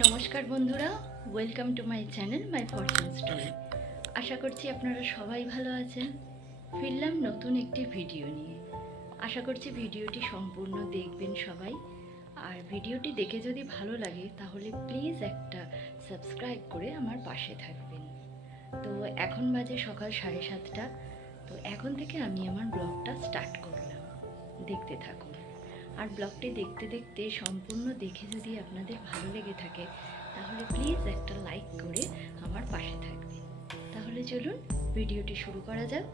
নমস্কার বন্ধুরা, welcome to my channel my fortune story. আশা করছি আপনারা সবাই ভালো আছেন। ফিরলাম নতুন একটি ভিডিও নিয়ে। আশা করছি ভিডিওটি সম্পূর্ণ দেখবেন সবাই। আর ভিডিওটি দেখে যদি ভালো লাগে তাহলে প্লিজ একটা সাবস্ক্রাইব করে আমার পাশে থাকবেন। তো এখন বাজে সকাল 7:30। তো এখন থেকে আমি আমার ব্লগটা স্টার্ট করলাম, দেখতে থাকুন। আর ব্লগটি দেখতে দেখতে সম্পূর্ণ দেখে যদি আপনাদের ভালো লেগে থাকে তাহলে প্লিজ একটা লাইক করে আমার পাশে থাকবেন। তাহলে চলুন ভিডিওটি শুরু করা যাক।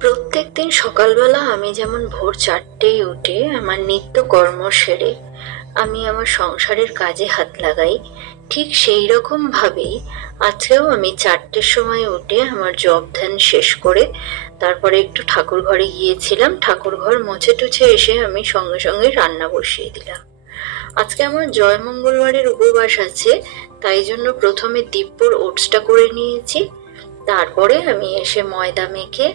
প্রত্যেকদিন সকালবেলা আমি যেমন ভোর 4টেয় উঠে আমার নিত্য কর্ম সেরে আমি আমার সংসারের কাজে হাত লাগাই, ঠিক সেই রকম ভাবেই আজকেও আমি 4টের সময় উঠে আমার জব ধ্যান শেষ করে তারপরে একটু ঠাকুর ঘরে গিয়েছিলাম। ঠাকুর ঘর মুছে টুছে এসে আমি সঙ্গে সঙ্গে রান্না বসিয়ে দিলাম। আজকে আমার জয় মঙ্গলবারের উপবাস আছে, তাই জন্য প্রথমে দিব্যর ওটসটা করে নিয়েছি। তারপরে আমি এসে ময়দা মেখে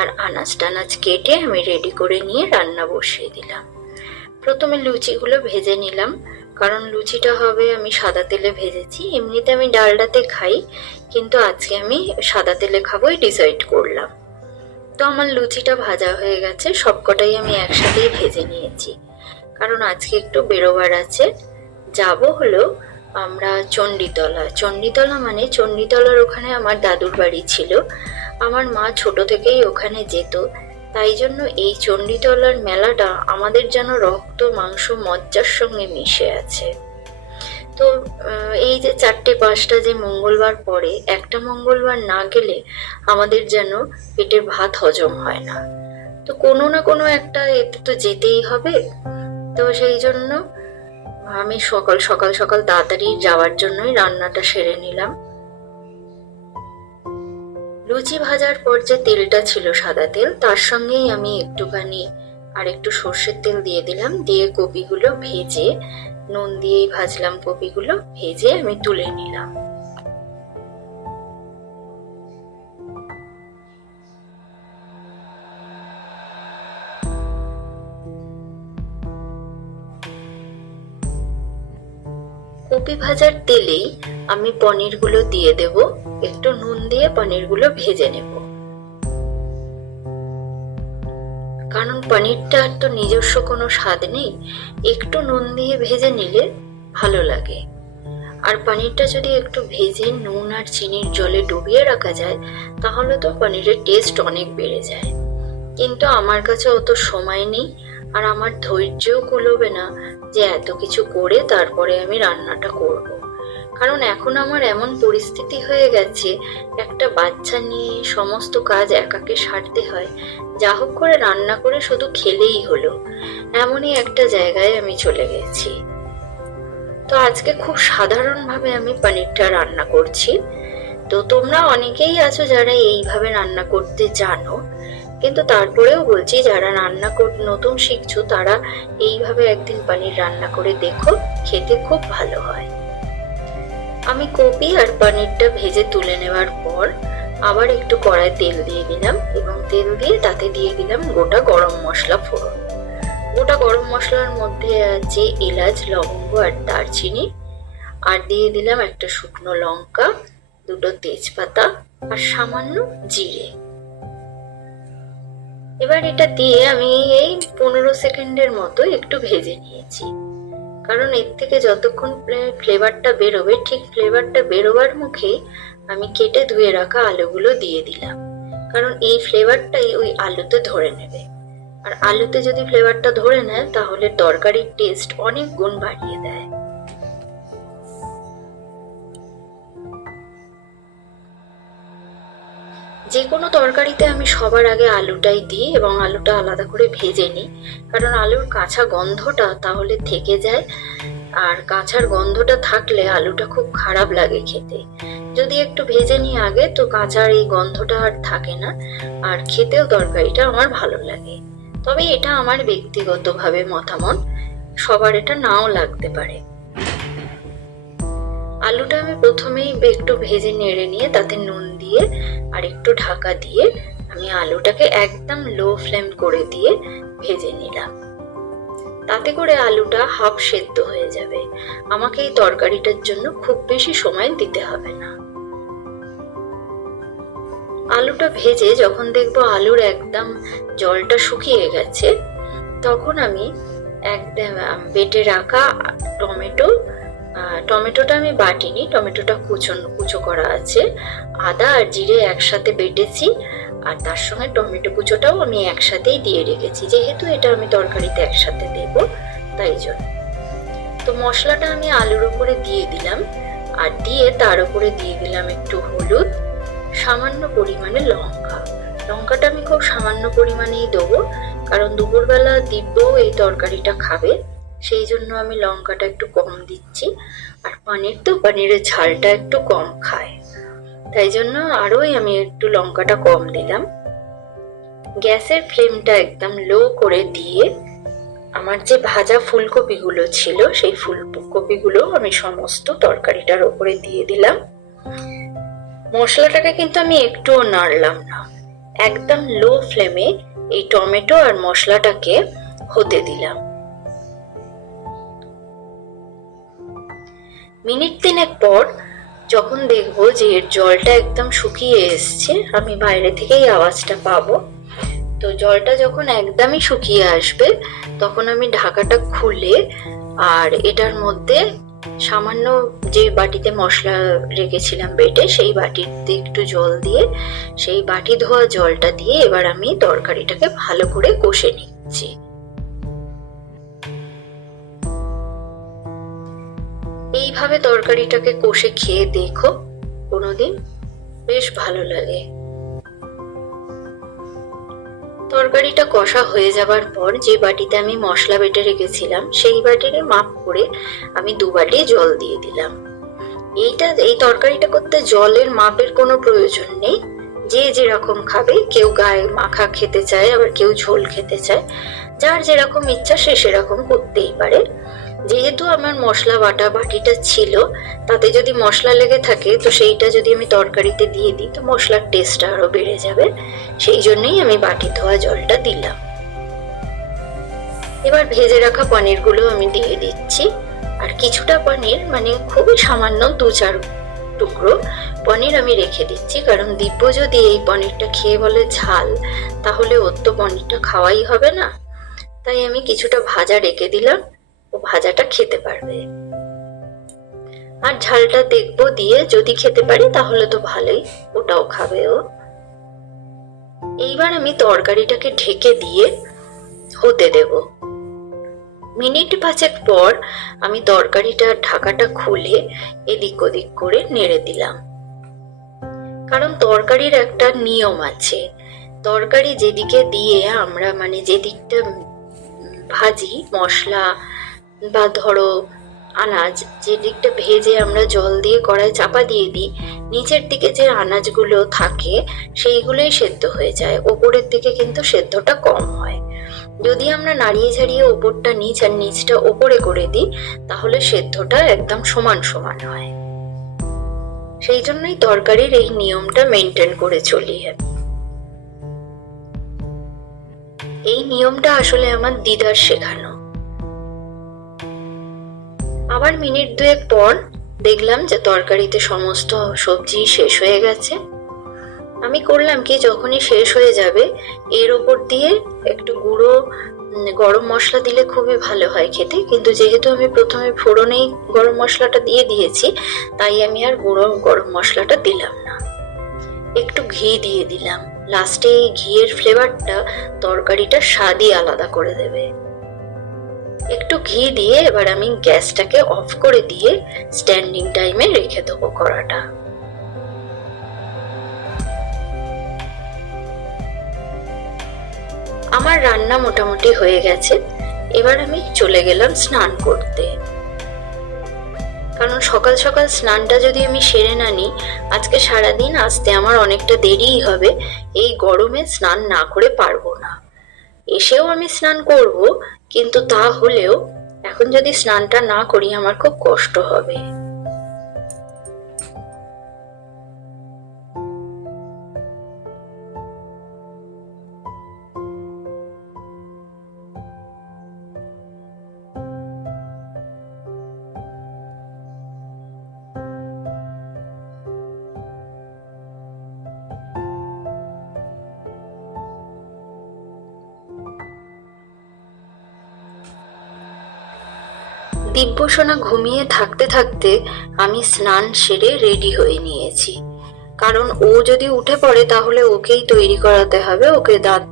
আর আনাজ টানাজ কেটে আমি রেডি করে নিয়ে রান্না বসিয়ে দিলাম। প্রথমে লুচিগুলো ভেজে নিলাম, কারণ লুচিটা হবে আমি সাদা তেলে ভেজেছি। এমনিতে আমি ডালডাতে খাই, কিন্তু আজকে আমি সাদা তেলে খাবোই ডিসাইড করলাম। তো আমার লুচিটা ভাজা হয়ে গেছে, সবকটাই আমি একসাথেই ভেজে নিয়েছি, কারণ আজকে একটু বেরোবার আছে। যাব হলো আমরা চণ্ডীতলা মানে চণ্ডীতলার ওখানে আমার দাদুর বাড়ি ছিল। আমার মা ছোট থেকেই ওখানে যেত, তাই জন্য এই চণ্ডীতলার মেলাটা আমাদের যেন রক্ত মাংস মজ্জার সঙ্গে মিশে আছে। তো এই যে 4টে-5টা যে মঙ্গলবার পরে, একটা মঙ্গলবার না গেলে আমাদের যেন পেটের ভাত হজম হয় না। তো কোনো না কোনো একটা এতে তো যেতেই হবে। তো সেই জন্য আমি সকাল সকাল তাড়াতাড়ি যাওয়ার জন্যই রান্নাটা সেরে নিলাম। লুচি ভাজার পর যে তেলটা ছিল সাদা তেল, তার সঙ্গেই আমি একটুখানি আর একটু সর্ষের তেল দিয়ে দিলাম। দিয়ে কপিগুলো ভেজে, নুন দিয়েই ভাজলাম, কপিগুলো ভেজে আমি তুলে নিলাম। কপি ভাজার তেলেই আমি পনিরগুলো দিয়ে দেব, একটু নুন দিয়ে পনিরগুলো ভেজে নেব, কারণ পনিরটার তো নিজস্ব কোনো স্বাদ নেই, একটু নুন দিয়ে ভেজে নিলে ভালো লাগে। আর পনিরটা যদি একটু ভেজে নুন আর চিনির জলে ডুবিয়ে রাখা যায় তাহলে তো পনিরের টেস্ট অনেক বেড়ে যায়। কিন্তু আমার কাছে অত সময় নেই, আর আমার ধৈর্যও কুলোবে না যে এত কিছু করে তারপরে আমি রান্নাটা করব। কারণ এখন আমার এমন পরিস্থিতি হয়ে গেছে, একটা বাচ্চা নিয়ে সমস্ত কাজ একাকে সারতে হয়, যা হোক করে রান্না করে শুধু খেলেই হলো, এমনই একটা জায়গায় আমি চলে গেছি। তো আজকে খুব সাধারণভাবে আমি পনিরটা রান্না করছি। তো তোমরা অনেকেই আছো যারা এইভাবে রান্না করতে জানো, কিন্তু তারপরেও বলছি যারা নতুন শিখছো তারা এইভাবে একদিন পনির রান্না করে দেখো, খেতে খুব ভালো হয়। আমি কপি আর পনিরটা ভেজে তুলে নেওয়ার পর আবার একটু কড়ায় তেল দিয়ে দিলাম, এবং তেল দিয়ে তাতে দিয়ে দিলাম গোটা গরম মশলা ফোড়ন। গোটা গরম মশলার মধ্যে আছে এলাচ, লবঙ্গ আর দারচিনি, আর দিয়ে দিলাম একটা শুকনো লঙ্কা, 2টো তেজপাতা আর সামান্য জিরে। এবার এটা দিয়ে আমি এই 15 সেকেন্ডের মতো একটু ভেজে নিয়েছি, কারণ এর থেকে যতক্ষণ ফ্লেভারটা বেরোবে, ঠিক ফ্লেভারটা বেরোবার মুখেই আমি কেটে ধুয়ে রাখা আলুগুলো দিয়ে দিলাম, কারণ এই ফ্লেভারটাই ওই আলুতে ধরে নেবে। আর আলুতে যদি ফ্লেভারটা ধরে নেয় তাহলে তরকারির টেস্ট অনেক গুণ বাড়িয়ে দেয়। যে কোনো তরকারিতে আমি সবার আগে আলুটাই দিই এবং আলুটা আলাদা করে ভেজে নিই, কারণ আলুর কাঁচা গন্ধটা তাহলে থেকে যায়, আর কাঁচার গন্ধটা থাকলে আলুটা খুব খারাপ লাগে খেতে। যদি একটু ভেজে নিই আগে তো কাঁচার এই গন্ধটা আর থাকে না, আর খেতেও তরকারিটা আমার ভালো লাগে। তবে এটা আমার ব্যক্তিগতভাবে মতামত, সবার এটা নাও লাগতে পারে। আলুটা আমি প্রথমেই একটু ভেজে নেড়ে নিয়ে তাতে নুন দিয়ে আর একটু ঢাকা দিয়ে আমি আলুটাকে একদম লো ফ্লেম করে দিয়ে ভেজে নিলাম। তাতে করে আলুটা হাফ সেদ্ধ হয়ে যাবে। আমাকে এই তরকারিটার জন্য খুব বেশি সময় দিতে হবে না। আলুটা ভেজে যখন দেখবো আলুর একদম জলটা শুকিয়ে গেছে, তখন আমি একদম বেটে রাখা টমেটোটা আমি বাটিনি, টমেটোটা কুচো করা আছে। আদা আর জিরে একসাথে বেটেছি, আর তার সঙ্গে টমেটো কুচোটাও আমি একসাথেই দিয়ে রেখেছি, যেহেতু এটা আমি তরকারিতে একসাথে দেব তাই জন্য। তো মশলাটা আমি আলুর উপরে দিয়ে দিলাম, আর দিয়ে তার উপরে দিয়ে দিলাম একটু হলুদ, সামান্য পরিমাণে লঙ্কাটা আমি খুব সামান্য পরিমাণেই দেবো, কারণ দুপুরবেলা দিব্যও এই তরকারিটা খাবে, সেই জন্য আমি লঙ্কাটা একটু কম দিচ্ছি। আর পানিরের ঝালটা একটু কম খায়, তাই জন্য আরোই আমি একটু লঙ্কাটা কম দিলাম। গ্যাসের ফ্লেমটা একদম লো করে দিয়ে আমার যে ভাজা ফুলকপিগুলো ছিল সেই ফুলকপিগুলো আমি সমস্ত তরকারিটার ওপরে দিয়ে দিলাম। মশলাটাকে কিন্তু আমি একটুও নাড়লাম না, একদম লো ফ্লেমে এই টমেটো আর মশলাটাকে হতে দিলাম। মিনিট 3 পর যখন দেখবো যে এর জলটা একদম শুকিয়ে এসছে, আমি বাইরে থেকেই আওয়াজটা পাবো, তো জলটা যখন একদমই শুকিয়ে আসবে তখন আমি ঢাকাটা খুলে আর এটার মধ্যে সামান্য যে বাটিতে মশলা রেখেছিলাম বেটে, সেই বাটিতে একটু জল দিয়ে, সেই বাটি ধোয়া জলটা দিয়ে এবার আমি তরকারিটাকে ভালো করে কষে নিচ্ছি। এইভাবে তরকারিটাকে কষে খেয়ে দেখো কোনোদিন, বেশ ভালো লাগে। তরকারিটা কষা হয়ে যাবার পর যে বাটিতে আমি মশলা বেটে রেখেছিলাম সেই বাটিরে মাপ করে আমি 2 বাটি জল দিয়ে দিলাম। এই তরকারিটা করতে জলের মাপের কোনো প্রয়োজন নেই, যে যেরকম খাবে, কেউ গায়ে মাখা খেতে চায়, আবার কেউ ঝোল খেতে চায়, যার যেরকম ইচ্ছা সে সেরকম করতেই পারে। যেহেতু আমার মশলা বাটা বাটিটা ছিল, তাতে যদি মশলা লেগে থাকে তো সেইটা যদি আমি তরকারিতে দিয়ে দিই তো মশলার টেস্টটা আরো বেড়ে যাবে, সেই জন্যই আমি বাটি ধোয়া জলটা দিলাম। এবার ভেজে রাখা পনিরগুলো আমি দিয়ে দিচ্ছি, আর কিছুটা পনির, মানে খুবই সামান্য 2-4 টুকরো পনির আমি রেখে দিচ্ছি, কারণ দিব্য যদি এই পনিরটা খেয়ে বলে ঝাল, তাহলে ওর তো পনিরটা খাওয়াই হবে না, তাই আমি কিছুটা ভাজা রেখে দিলাম, ও ভাজাটা খেতে পারবে। আর ঝালটা দেখবো দিয়ে, যদি খেতে পারি তাহলে তো ভালোই, ওটাও খাবে ও। এইবার আমি তরকারিটাকে ঢেকে দিয়ে হতে দেব। মিনিট 5 পর আমি তরকারিটার ঢাকাটা খুলে এদিক ওদিক করে নেড়ে দিলাম, কারণ তরকারির একটা নিয়ম আছে, তরকারি যেদিকে দিয়ে আমরা, মানে যেদিকটা ভাজি মশলা বা ধরো আনাজ, যে দিকটা ভেজে আমরা জল দিয়ে কড়াই চাপা দিয়ে দিই, নিচের দিকে যে আনাজগুলো থাকে সেইগুলোই সেদ্ধ হয়ে যায়, ওপরের দিকে কিন্তু সেদ্ধটা কম হয়। যদি আমরা নাড়িয়ে ঝাড়িয়ে ওপরটা নিচ আর নিচটা ওপরে করে দিই তাহলে সেদ্ধটা একদম সমান সমান হয়। সেই জন্যই তরকারির এই নিয়মটা মেনটেন করে চলি। এই নিয়মটা আসলে আমার দিদার শেখানো। আবার মিনিট 2 পর দেখলাম যে তরকারিতে সমস্ত সবজি শেষ হয়ে গেছে। আমি করলাম কি, যখনই শেষ হয়ে যাবে এর ওপর দিয়ে একটু গুঁড়ো গরম মশলা দিলে খুবই ভালো হয় খেতে, কিন্তু যেহেতু আমি প্রথমে ফোড়নেই গরম মশলাটা দিয়ে দিয়েছি তাই আমি আর গুঁড়ো গরম মশলাটা দিলাম না। একটু ঘি দিয়ে দিলাম, লাস্টে এই ঘিয়ের ফ্লেভারটা তরকারিটার স্বাদই আলাদা করে দেবে। একটু ঘি দিয়ে এবার আমি গ্যাসটাকে অফ করে দিয়ে স্ট্যান্ডিং টাইমে রেখে দেবো কড়াটা। আমার রান্না মোটামুটি হয়ে গেছে, এবার আমি চলে গেলাম স্নান করতে, কারণ সকাল সকাল স্নানটা যদি আমি সেরে না নিই আজকে সারাদিন আসতে আমার অনেকটা দেরিই হবে, এই গরমে স্নান না করে পারবো না। এসেও আমি স্নান করব, কিন্তু তা হলেও এখন যদি স্নানটা না করি আমার খুব কষ্ট হবে। দিব্যসোনা ঘুমিয়ে থাকতে থাকতে আমি স্নান সেরে রেডি হয়ে নিয়েছি, কারণ ও যদি উঠে পড়ে তাহলে ওকেই তৈরি করাতে হবে, ওকে দাঁত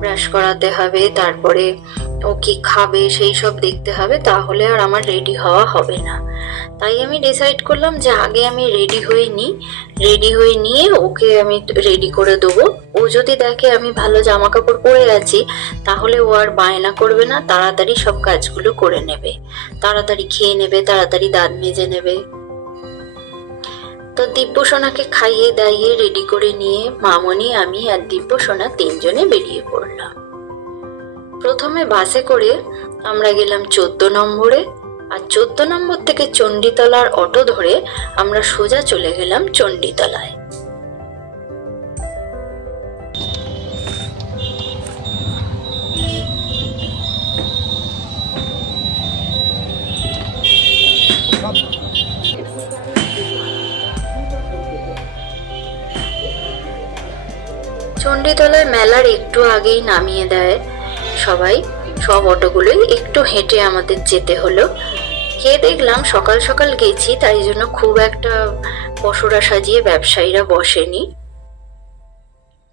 ব্রাশ করাতে হবে, তারপরে ও কি খাবে সেই সব দেখতে হবে, তাহলে আর আমার রেডি হওয়া হবে না। তাই আমি ডিসাইড করলাম যে আগে আমি রেডি হয়ে নিই, রেডি হয়ে নিয়ে ওকে আমি রেডি করে দেবো। ও যদি দেখে আমি ভালো জামা কাপড় পরে আছি তাহলে ও আর বায়না করবে না, তাড়াতাড়ি সব কাজগুলো করে নেবে, তাড়াতাড়ি খেয়ে নেবে, তাড়াতাড়ি দাঁত মেজে নেবে। তো দিব্যসোনাকে খাইয়ে দাইয়ে রেডি করে নিয়ে মামনি, আমি আর দিব্যসোনা তিনজনে বেরিয়ে পড়লাম। প্রথমে বাসে করে আমরা গেলাম 14 নম্বরে, আর 14 নম্বর থেকে চণ্ডীতলার অটো ধরে আমরা সোজা চলে গেলাম চণ্ডীতলায়। চণ্ডীতলায় মেলার একটু আগেই নামিয়ে দেয় সবাই, সব অটোগুলোই একটু হেঁটে আমাদের যেতে হলো। গিয়ে দেখলাম সকাল সকাল গেছি, তাই জন্য খুব একটা পসরা সাজিয়ে ব্যবসায়ীরা বসেনি,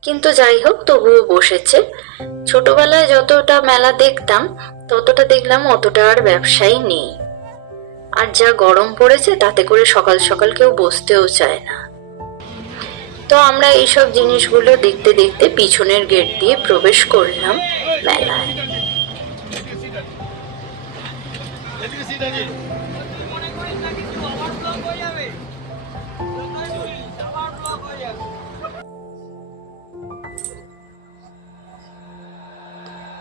কিন্তু যাই হোক তবুও বসেছে। ছোটবেলায় যতটা মেলা দেখতাম ততটা দেখলাম অতটা আর ব্যবসায়ী নেই, আর যা গরম পড়েছে তাতে করে সকাল সকাল কেউ বসতেও চায় না। তো আমরা এইসব জিনিসগুলো দেখতে দেখতে পিছনের গেট দিয়ে প্রবেশ করলাম মেলায়।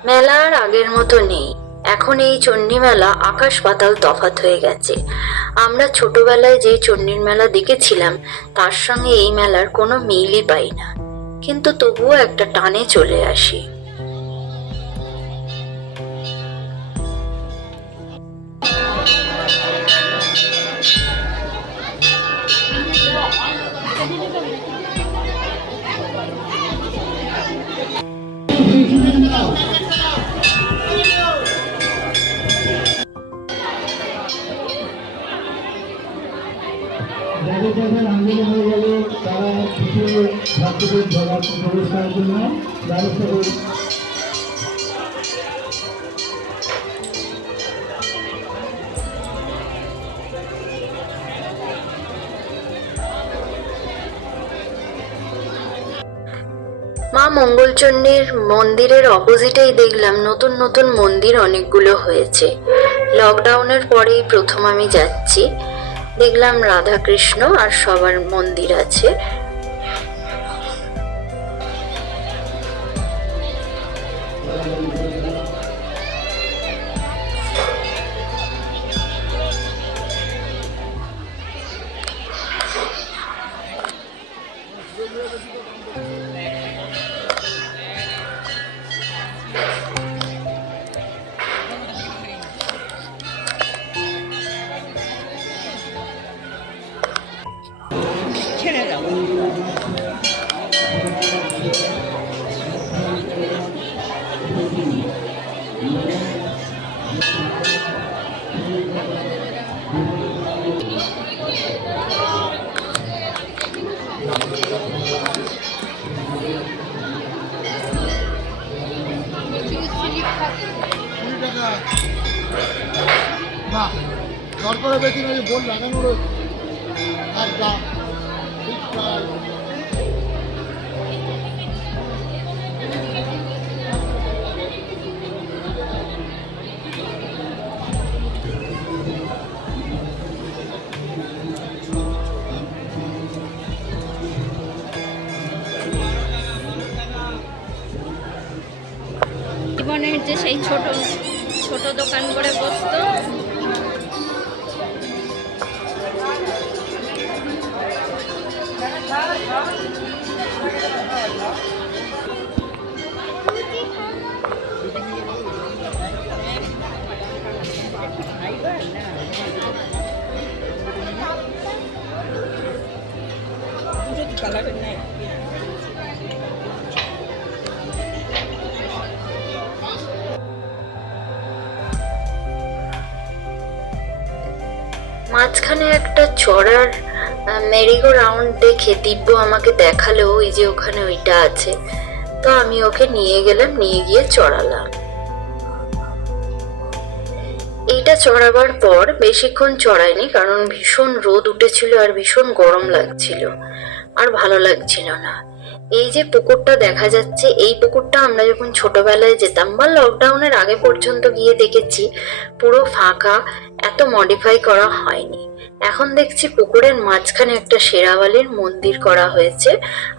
মেলা আর আগের মতো নেই, এখন এই চণ্ডী মেলা আকাশ পাতাল তফাৎ হয়ে গেছে। আমরা ছোটবেলায় যে চণ্ডীর মেলা দেখেছিলাম তার সঙ্গে এই মেলার কোনো মিলই পাই না, কিন্তু তবুও একটা টানে চলে আসি। যাদের যাদের আন্দোলন হয়ে গেল তারা কিছু ছাত্রদের প্রবেশ করার জন্য ব্যবস্থা করে। মা মঙ্গলচণ্ডীর মন্দিরের অপোজিটেই দেখলাম নতুন নতুন মন্দির অনেকগুলো হয়েছে। লকডাউনের পরেই প্রথম আমি যাচ্ছি, দেখলাম রাধাকৃষ্ণ আর সবার মন্দির আছে। সরকার বেশি নয়, বোর্ড লাগানো রয়েছে। জীবনের যে সেই ছোট ছোট দোকান করে বসতো, মাঝখানে একটা চড়ার মেরিগো রাউন্ড দেখে দিব্য আমাকে দেখালো ওই যে ওখানে ওইটা আছে। তো আমি ওকে নিয়ে গেলাম, নিয়ে গিয়ে চড়ালাম। এইটা চড়াবার পর বেশিক্ষণ চড়ায়নি, কারণ ভীষণ রোদ উঠেছিল আর ভীষণ গরম লাগছিল, আর ভালো লাগছিল না। এই যে পুকুরটা দেখা যাচ্ছে, এই পুকুরটা আমরা যখন ছোটবেলায় যেতাম বা লকডাউনের আগে পর্যন্ত গিয়ে দেখেছি পুরো ফাঁকা, এত মডিফাই করা হয়নি। এখন দেখছি পুকুরের মাঝখানে একটা শেরাওয়ালির মন্দির করা হয়েছে,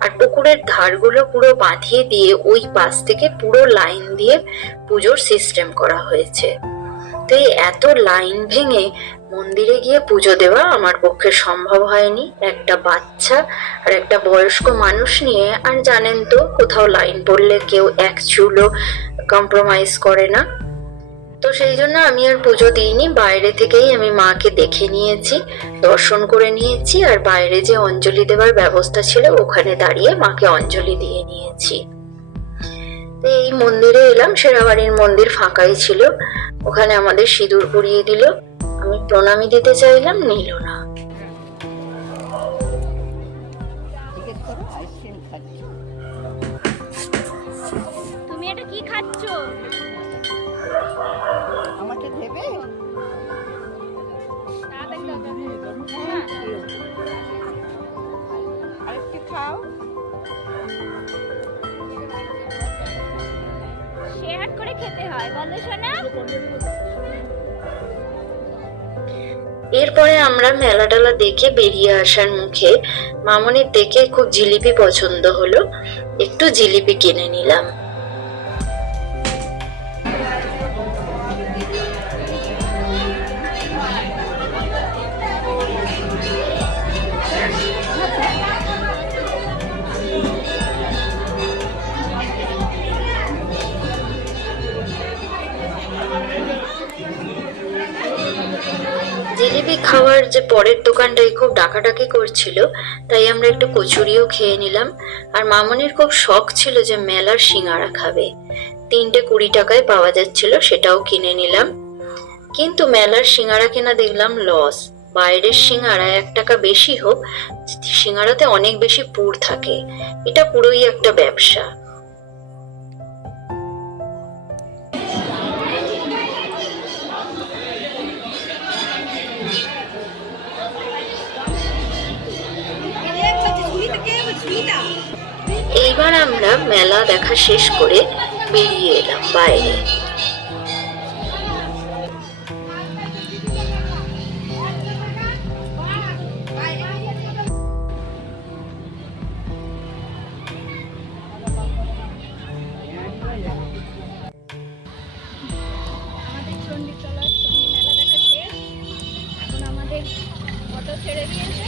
আর পুকুরের ধারগুলো পুরো বাঁধিয়ে দিয়ে ওই পাশ থেকে পুরো লাইন দিয়ে পুজোর সিস্টেম করা হয়েছে। তো এই এত লাইন ভেঙে মন্দিরে গিয়ে পুজো দেওয়া আমার পক্ষে সম্ভব হয়নি একটা বাচ্চা আর একটা বয়স্ক মানুষ নিয়ে। আর জানেন তো, কোথাও লাইন পড়লে কেউ এক চুলও কম্প্রোমাইজ করে না। তো সেই জন্য আমি আর পুজো দিইনি, বাইরে থেকেই আমি মাকে দেখে নিয়েছি, দর্শন করে নিয়েছি, আর বাইরে যে অঞ্জলি দেওয়ার ব্যবস্থা ছিল ওখানে দাঁড়িয়ে মাকে অঞ্জলি দিয়ে নিয়েছি। এই মন্দিরে এলাম, শেরাবাড়ির মন্দির ফাঁকাই ছিল, ওখানে আমাদের সিঁদুর পরিয়ে দিল। আমি প্রণামী দিতে চাইলাম, নিল না। তুমি এটা কি খাচ্ছ? আমাকে দেবে? আরেকটু খাও। শেয়ার করে খেতে হয়, বলো সোনা। এরপরে আমরা মেলা টেলা দেখে বেরিয়ে আসার মুখে মামনির দেখে খুব জিলিপি পছন্দ হলো, একটু জিলিপি কিনে নিলাম। জিলিপি খাওয়ার যে পরের দোকানটাই খুব ডাকাডাকি করছিল, তাই আমরা একটু কচুরিও খেয়ে নিলাম। আর মামনির খুব শখ ছিল যে মেলার সিঙ্গারা খাবে, 3টে 20 টাকায় পাওয়া যাচ্ছিল, সেটাও কিনে নিলাম। কিন্তু মেলার সিঙ্গারা কেনা দেখলাম লস। বাইরের সিঙ্গারা 1 টাকা বেশি হোক, সিঙ্গারাতে অনেক বেশি পুর থাকে, এটা পুরোই একটা ব্যবসা। এইবার আমরা মেলা দেখা শেষ করে বেরিয়ে এলাম বাইরে। আমাদের চণ্ডীতলার চণ্ডী মেলা দেখা শেষ। এখন আমাদের অটো ছেড়ে দিয়েছে,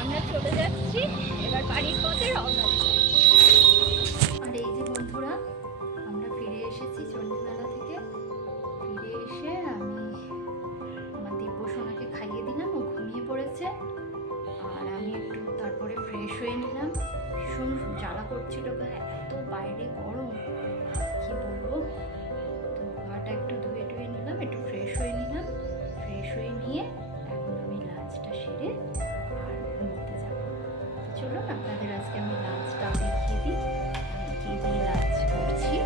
আমরা চলে যাচ্ছি এবার বাড়ির পথে রওনা দিচ্ছি। আর এই যে বন্ধুরা, আমরা ফিরে এসেছি চণ্ডী মেলা থেকে। ফিরে এসে আমি আমার দিব্য সোনাকে খাইয়ে দিলাম, ও ঘুমিয়ে পড়েছে। আর আমি একটু তারপরে ফ্রেশ হয়ে নিলাম। ভীষণ জ্বালা করছিল গায়ে, এত বাইরে গরম কি বলবো। তো গাটা একটু ধুয়ে টুয়ে নিলাম, একটু ফ্রেশ হয়ে নিলাম। ফ্রেশ হয়ে নিয়ে এখন আমি লাঞ্চটা সেরে আর ঘুমোতে যাব। চলুন আপনাদের আজকে আমি লাঞ্চটা দেখিয়ে দিই, আমি কি দিয়ে লাঞ্চ করছি।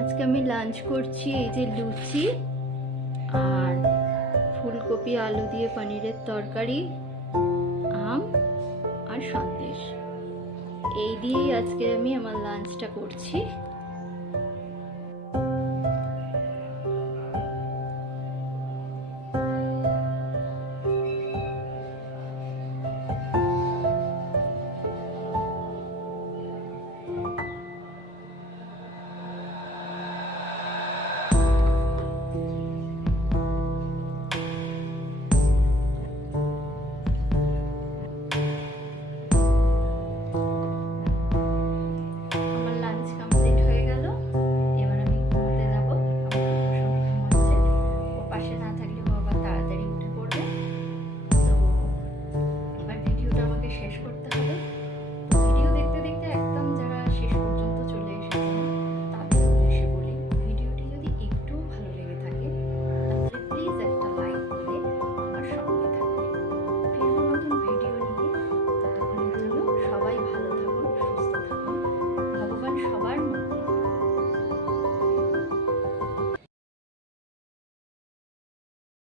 আজকে আমি লাঞ্চ করছি এই যে লুচি আর ফুলকপি আলু দিয়ে পনিরের তরকারি, আম আর সন্দেশ, এই দিয়েই আজকে আমি আমার লাঞ্চটা করছি।